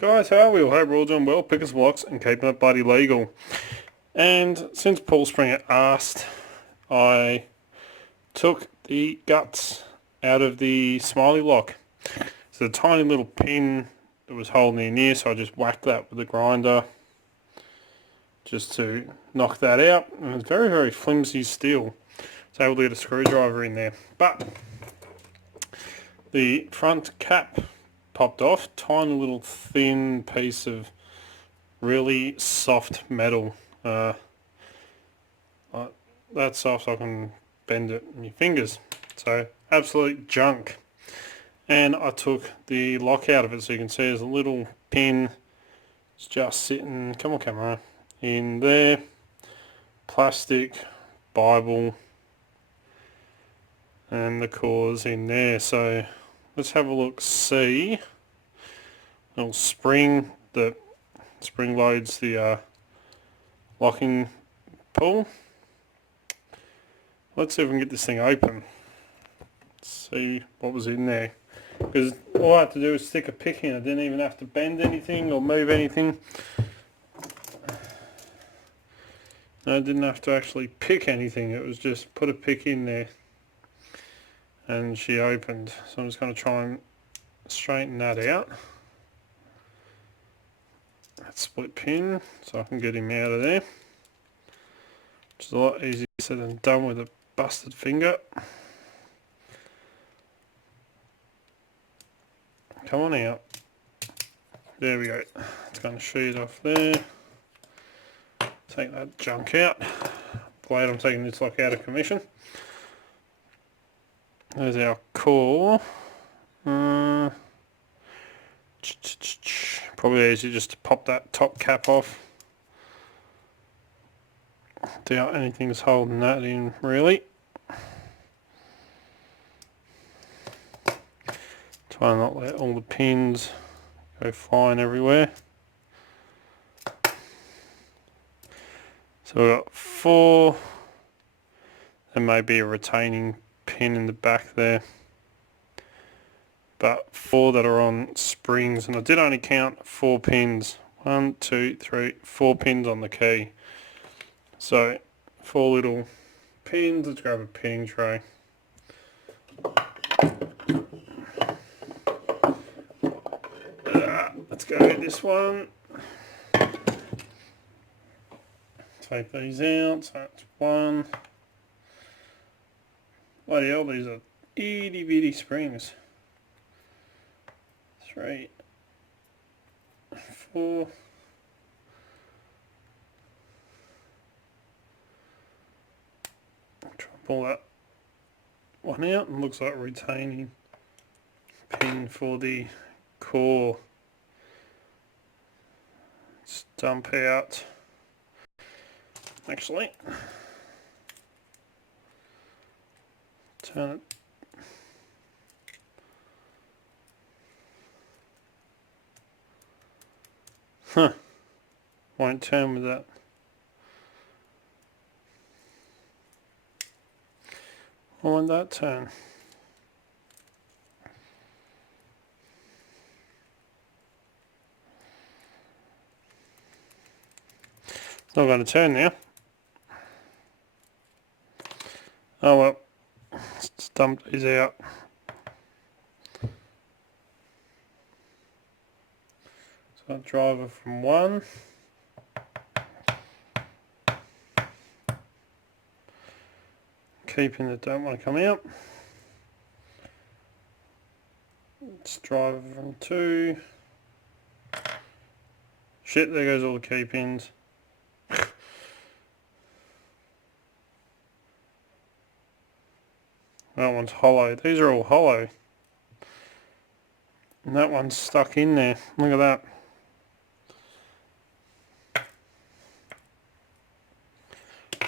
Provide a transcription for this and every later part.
guys, how are we? Hope we're all doing well, picking some locks and keeping it bloody legal. And since Paul Springer asked, I took the guts out of the smiley lock. So the tiny little pin that was holding it in here, so I just whacked that with the grinder just to knock that out. And it's very, very flimsy steel. So able to get a screwdriver in there. But the front cap popped off, tiny little thin piece of really soft metal, like that soft I can bend it in your fingers, so absolute junk. And I took the lock out of it, so you can see there's a little pin, it's just sitting, come on camera, in there, plastic, Bible, and the core's in there. So let's have a look, see, little spring that spring loads the locking pull. Let's see if we can get this thing open. Let's see what was in there. Because all I had to do was stick a pick in. I didn't even have to bend anything or move anything. I didn't have to actually pick anything. It was just put a pick in there and she opened. So I'm just going to try and straighten that out. That split pin so I can get him out of there. Which is a lot easier said than done with a busted finger. Come on out. There we go. It's going to shoot off there. Take that junk out. Glad I'm taking this lock out of commission. There's our core. Probably easy just to pop that top cap off. Doubt anything's holding that in really. Try and not let all the pins go flying everywhere. So we've got 4. There may be a retaining pin in the back there, but 4 that are on springs, and I did only count 4 pins. 1, 2, 3, 4 pins on the key. So 4 little pins. Let's grab a pinning tray. Let's go with this one. Take these out. So that's 1. Bloody hell, these are itty bitty springs. 3, 4. Try and pull that one out, and looks like a retaining pin for the core. Let's dump out. Actually, turn it. Huh. Won't turn with that. Why won't that turn? It's not going to turn now. Oh well, let's dump these out. So driver from 1. Keeping that don't want to come out. Let's driver from 2. Shit, there goes all the key pins. That one's hollow. These are all hollow. And that one's stuck in there. Look at that.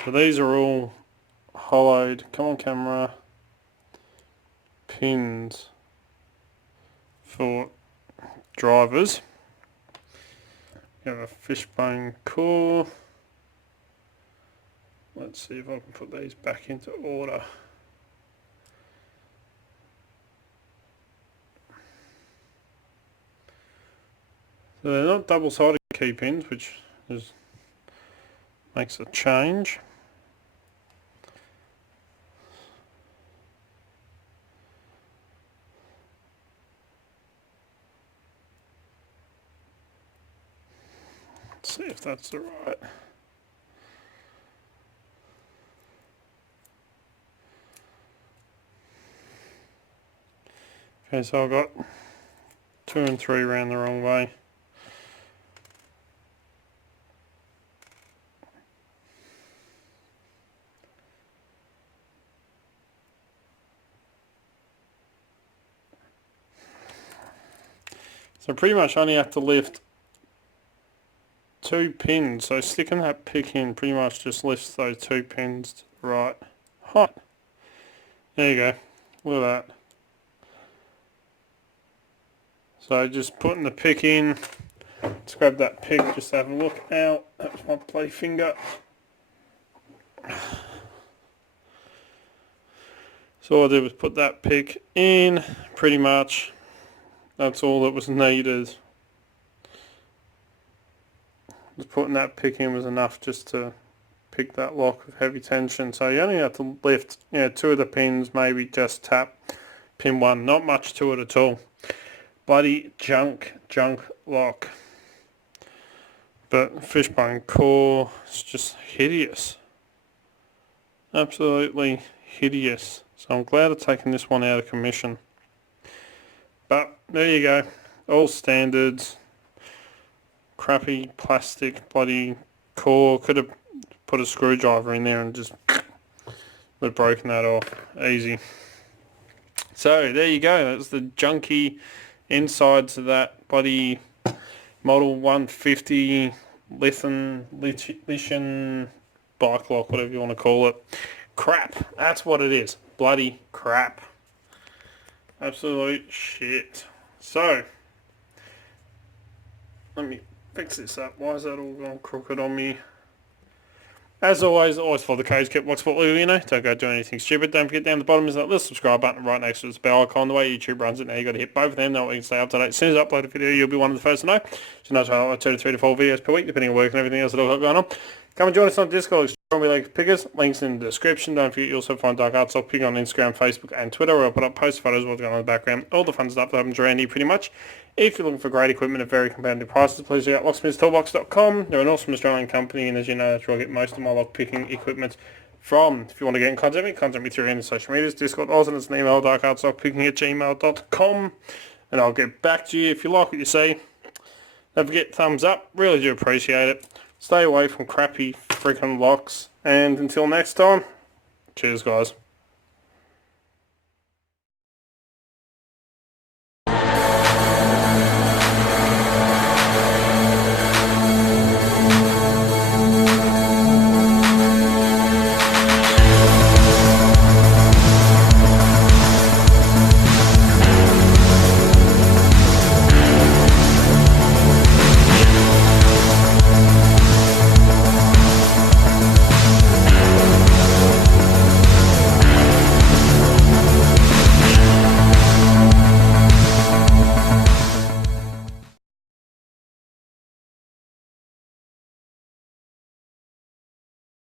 So these are all hollowed, come on camera, pins for drivers. You have a fishbone core. Let's see if I can put these back into order. So they're not double-sided key pins, which makes a change. Let's see if that's the right. Okay, so I've got 2 and 3 round the wrong way. So pretty much only have to lift 2 pins. So sticking that pick in pretty much just lifts those 2 pins to the right. Hot. There you go. Look at that. So just putting the pick in. Let's grab that pick, just have a look out. That was my play finger. So all I did was put that pick in, pretty much. That's all that was needed. Just putting that pick in was enough just to pick that lock with heavy tension. So you only have to lift 2 of the pins, maybe just tap pin 1. Not much to it at all. Bloody junk lock. But fishbone core is just hideous. Absolutely hideous. So I'm glad I've taken this one out of commission. But there you go. All standards. Crappy plastic bloody core. Could have put a screwdriver in there and just would have broken that off. Easy. So there you go. That's the junky insides of that bloody Model 150 lithium bike lock, whatever you want to call it. Crap. That's what it is. Bloody crap. Absolute shit. So, let me fix this up. Why is that all gone crooked on me? As always follow the codes, keep Locksport legal, don't go do anything stupid. Don't forget down the bottom is that little subscribe button right next to the bell icon. The way YouTube runs it now, you got to hit both of them. That way you can stay up to date. As soon as I upload a video, you'll be one of the first to know. So now try 2 to 3 to 4 videos per week, depending on work and everything else that I've got going on. Come and join us on Discord. We like pickers. Links in the description. Don't forget you also find Dark Arts Lock Picking on Instagram, Facebook and Twitter, where I'll put up post photos of what's going on in the background. All the fun stuff that happens around here pretty much. If you're looking for great equipment at very competitive prices, please check out locksmithstoolbox.com. They're an awesome Australian company, and as you know, that's where I get most of my lock picking equipment from. If you want to get in contact me through any social medias, Discord, also it's an email, darkartslockpicking@gmail.com, and I'll get back to you if you like what you see. Don't forget, thumbs up, really do appreciate it. Stay away from crappy freaking locks, and until next time, cheers guys.